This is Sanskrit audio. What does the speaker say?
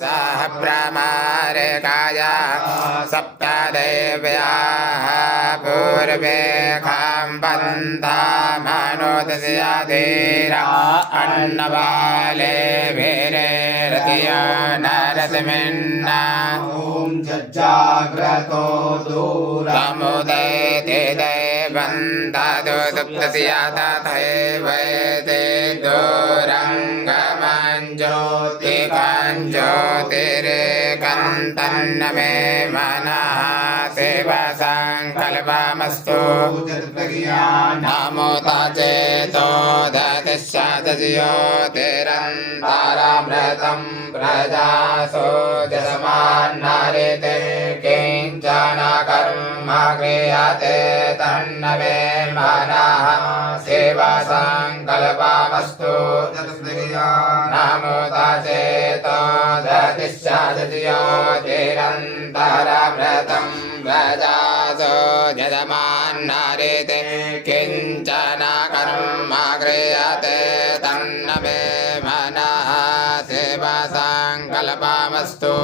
सह प्रमारिकाया सप्तदेव्याः पूर्वे खाम्बन्ता मनोदस्याधीरा अन्नवाले वीरे रतिया नरसिंहिन्ना ॐ जज्जाग्रतो समुदयते देवन्दादो सुप्तस्या तथैवैते ज्योतिरेकन्तन्नमे मनः शिवसङ्कल्पमस्तु नमो चेतो दतिश्चादज्योतिरन्तारामृतं प्रजासो जसमान्नारिते किञ्चन कर्म क्रियते तन्नमे मनः शिवसङ्कल्पमस्तु नमो चेतो दतिश्चादज्योतिरन्तरामृतं प्रजासो जसमान्नारिते किञ्चन कर्म क्रियते तन्नमे मनः शिवसङ्कल्पमस्तु।